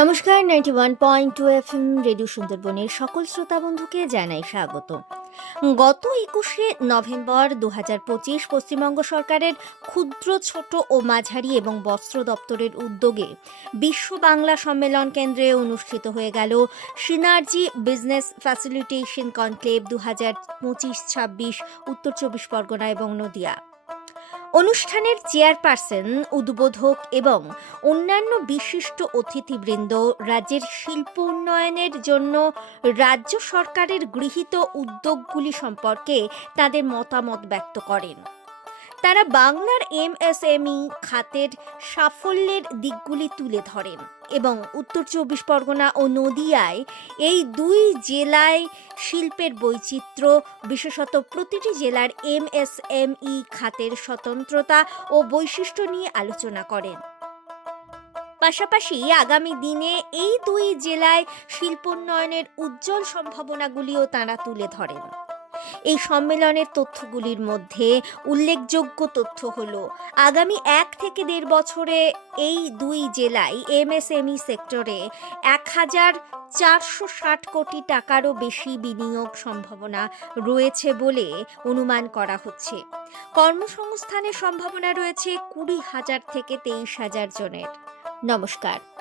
নমস্কার ninety one point two F M radio সুন্দরবনের সকল শ্রোতা বন্ধুকে জানাই স্বাগত। গত একুশে নভেম্বর দু পঁচিশ পশ্চিমবঙ্গ সরকারের ক্ষুদ্র, ছোট ও মাঝারি এবং বস্ত্র দপ্তরের উদ্যোগে বিশ্ব বাংলা সম্মেলন কেন্দ্রে অনুষ্ঠিত হয়ে গেল সিনার্জি বিজনেস ফ্যাসিলিটেশন কনক্লেভ দু হাজার পঁচিশ ছাব্বিশ, উত্তর চব্বিশ পরগনা এবং নদিয়া। অনুষ্ঠানের চেয়ারপারসন, উদ্বোধক এবং অন্যান্য বিশিষ্ট অতিথিবৃন্দ রাজ্যের শিল্প উন্নয়নের জন্য রাজ্য সরকারের গৃহীত উদ্যোগগুলি সম্পর্কে তাদের মতামত ব্যক্ত করেন। তারা বাংলার এমএসএমই খাতের সাফল্যের দিকগুলি তুলে ধরেন। এবং উত্তর চব্বিশ পরগনা ও নদিয়ায় এই দুই জেলায় শিল্পের বৈচিত্র্য, বিশেষত প্রতিটি জেলার এমএসএমই খাতের স্বতন্ত্রতা ও বৈশিষ্ট্য নিয়ে আলোচনা করেন। পাশাপাশি আগামী দিনে এই দুই জেলায় শিল্পোন্নয়নের উজ্জ্বল সম্ভাবনাগুলিও তাঁরা তুলে ধরেন। এই সম্মেলনের তথ্যগুলির মধ্যে উল্লেখযোগ্য তথ্য হল, আগামী এক থেকে দেড় বছরে এই দুই জেলায় এমএসএমই সেক্টরে এক হাজার চারশো ষাট কোটি টাকারও বেশি বিনিয়োগ সম্ভাবনা রয়েছে বলে অনুমান করা হচ্ছে। কর্মসংস্থানের সম্ভাবনা রয়েছে কুড়ি হাজার থেকে তেইশ হাজার জনের। নমস্কার।